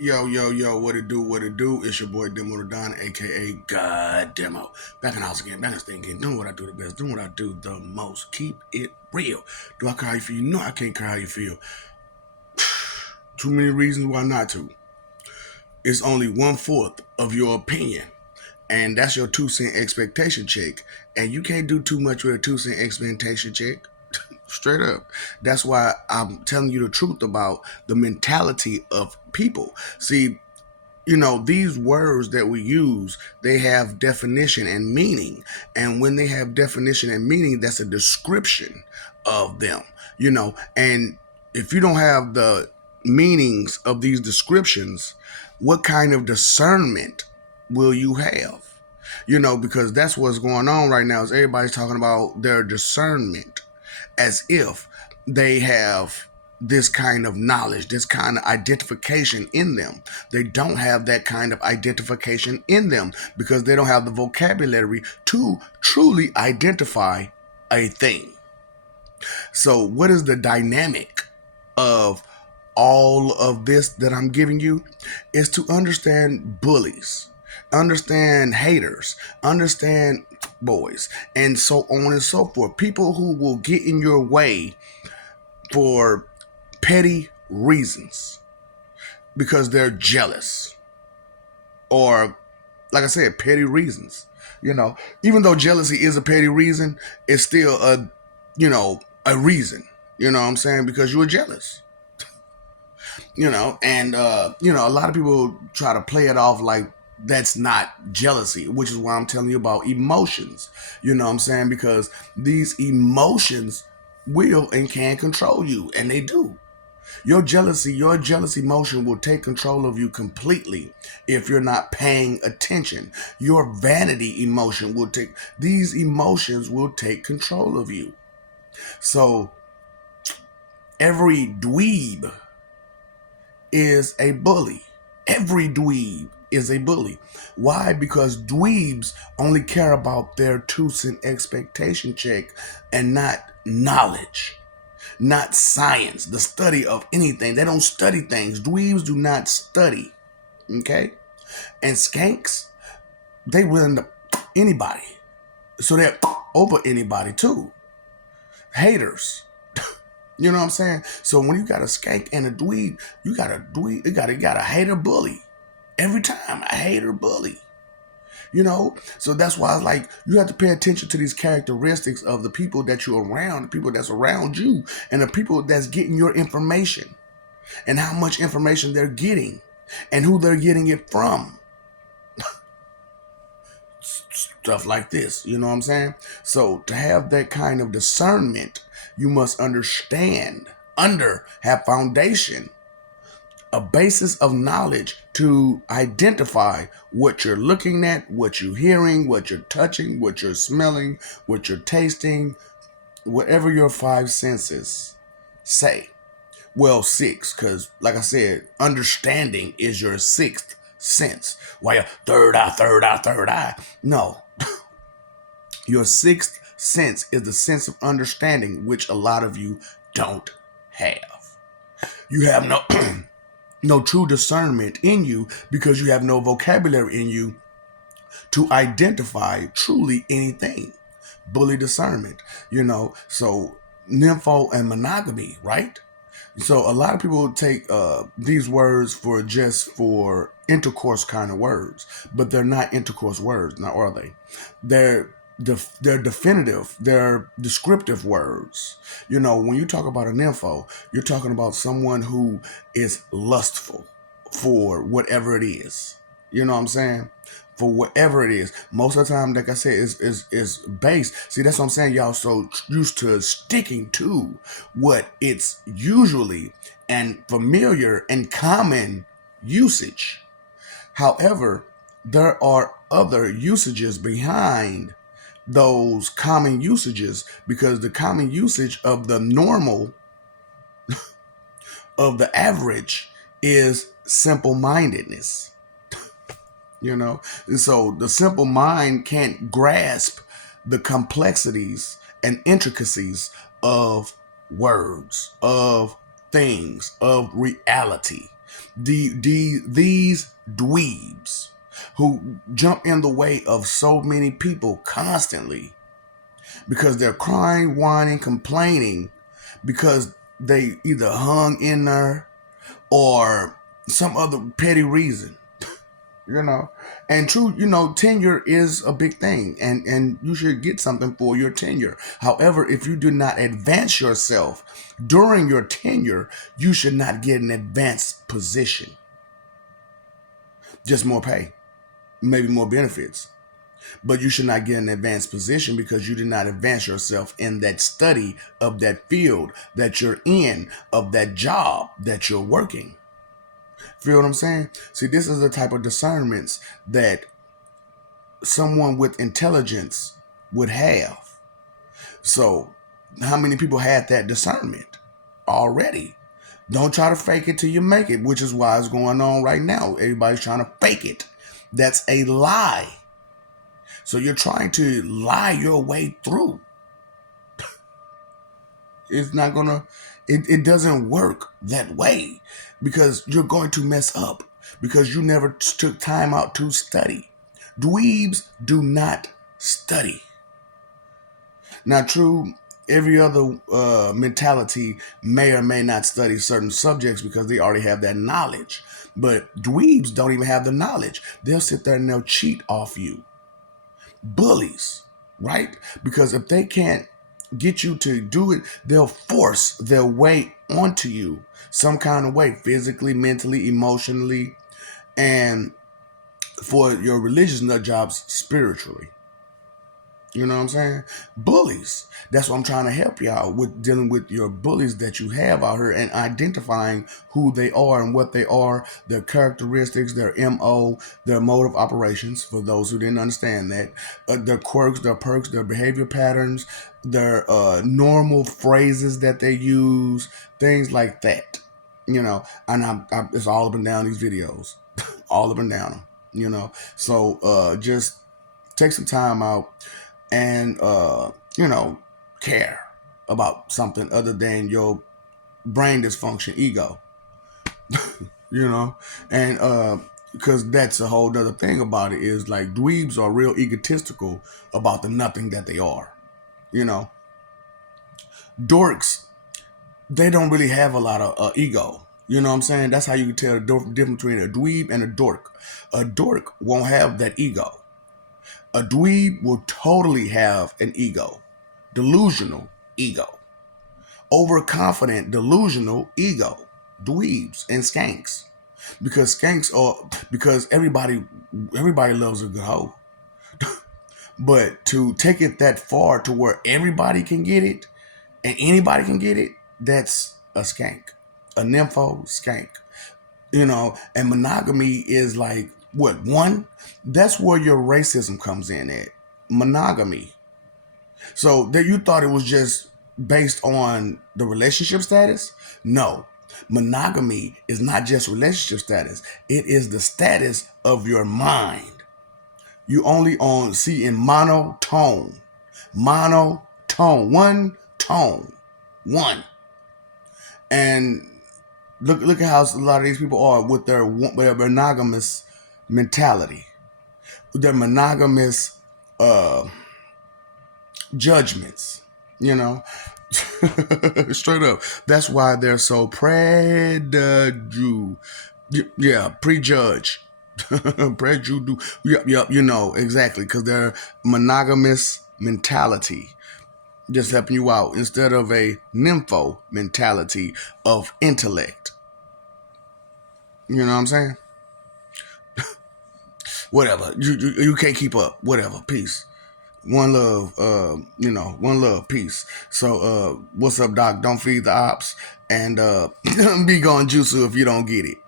Yo, yo, yo, what it do, what it do? It's your boy Demo Don, aka God Demo. Back in the house again, back in the thing again, doing what I do the best, doing what I do the most. Keep it real. Do I care how you feel? No, I can't care how you feel. Too many reasons why not to. It's only 1/4 of your opinion. And that's your 2 cent expectation check. And you can't do too much with a 2 cent expectation check. Straight up. That's why I'm telling you the truth about the mentality of people. See, these words that we use, they have definition and meaning. And when they have definition and meaning, that's a description of them, and if you don't have the meanings of these descriptions, what kind of discernment will you have? Because that's what's going on right now is everybody's talking about their discernment as if they have this kind of knowledge, this kind of identification in them. They don't have that kind of identification in them because they don't have the vocabulary to truly identify a thing. So, what is the dynamic of all of this that I'm giving you? Is to understand bullies, understand haters, understand boys, and so on and so forth. People who will get in your way for petty reasons because they're jealous, or like I said, petty reasons. Even though jealousy is a petty reason, it's still a reason. You know what I'm saying? Because you were jealous. And a lot of people try to play it off like that's not jealousy, which is why I'm telling you about emotions. You know what I'm saying? Because these emotions will and can control you, and they do. Your jealous emotion will take control of you completely if you're not paying attention. Your vanity emotion these emotions will take control of you. So every dweeb is a bully. Every dweeb is a bully. Why? Because dweebs only care about their 2 cent expectation check and not knowledge, not science, the study of anything. They don't study things. Dweebs do not study. Okay? And skanks, they willing to anybody. So they're over anybody too. Haters. You know what I'm saying? So when you got a skank and a dweeb, you got a hater bully. Every time, a hater bully. So that's why it's like you have to pay attention to these characteristics of the people that you're around, the people that's around you, and the people that's getting your information, and how much information they're getting, and who they're getting it from. Stuff like this, you know what I'm saying? So to have that kind of discernment, you must have foundation, a basis of knowledge to identify what you're looking at, what you're hearing, what you're touching, what you're smelling, what you're tasting, whatever your 5 senses say. Well, six, because like I said, understanding is your sixth sense. Why your third eye, third eye, third eye? No. Your sixth sense is the sense of understanding, which a lot of you don't have. You have no true discernment in you because you have no vocabulary in you to identify truly anything. Bully discernment, so nympho and monogamy, right? So a lot of people take these words for intercourse kind of words, but they're not intercourse words, now are they? They're they're definitive, they're descriptive words. When you talk about an nympho, you're talking about someone who is lustful for whatever it is. You know what I'm saying? For whatever it is. Most of the time, like I said, is based. See, that's what I'm saying. Y'all so used to sticking to what it's usually and familiar and common usage. However, there are other usages behind those common usages, because the common usage of the normal, of the average, is simple-mindedness. And so the simple mind can't grasp the complexities and intricacies of words, of things, of reality. These dweebs who jump in the way of so many people constantly because they're crying, whining, complaining because they either hung in there or some other petty reason, you know. And true, tenure is a big thing, and you should get something for your tenure. However, if you do not advance yourself during your tenure, you should not get an advanced position. Just more pay, maybe more benefits. But you should not get an advanced position because you did not advance yourself in that study of that field that you're in, of that job that you're working. Feel what I'm saying? See, this is the type of discernments that someone with intelligence would have. So, how many people had that discernment already? Don't try to fake it till you make it, which is why it's going on right now. Everybody's trying to fake it. That's a lie. So you're trying to lie your way through. It's not gonna, it doesn't work that way because you're going to mess up because you never took time out to study. Dweebs do not study. Now, true, every other mentality may or may not study certain subjects because they already have that knowledge. But dweebs don't even have the knowledge. They'll sit there and they'll cheat off you. Bullies, right? Because if they can't get you to do it, they'll force their way onto you some kind of way, physically, mentally, emotionally, and for your religious nut jobs, spiritually. You know what I'm saying? Bullies. That's what I'm trying to help you out with, dealing with your bullies that you have out here and identifying who they are and what they are, their characteristics, their MO, their mode of operations, for those who didn't understand that, their quirks, their perks, their behavior patterns, their normal phrases that they use, things like that. And it's all up and down these videos, all up and down them, So just take some time out and care about something other than your brain dysfunction ego. And because that's a whole other thing about it, is like dweebs are real egotistical about the nothing that they are. Dorks, they don't really have a lot of ego. You know what I'm saying? That's how you can tell the difference between a dweeb and a dork. A dork won't have that ego. A dweeb will totally have an ego. Delusional ego. Overconfident, delusional ego. Dweebs and skanks. Because everybody loves a good hoe. But to take it that far to where everybody can get it and anybody can get it, that's a skank. A nympho skank. And monogamy is like, what, one? That's where your racism comes in at. Monogamy. So that you thought it was just based on the relationship status? No. Monogamy is not just relationship status. It is the status of your mind. You only see in monotone. Monotone. One tone. One. And look at how a lot of these people are with their monogamous mentality. Their monogamous judgments, straight up. That's why they're so prejudge. Prejudice. Yep, exactly, because they're monogamous mentality. Just helping you out instead of a nympho mentality of intellect. You know what I'm saying? Whatever. You can't keep up. Whatever. Peace. One love. One love. Peace. So, what's up, Doc? Don't feed the ops, and be gone, Jutsu, if you don't get it.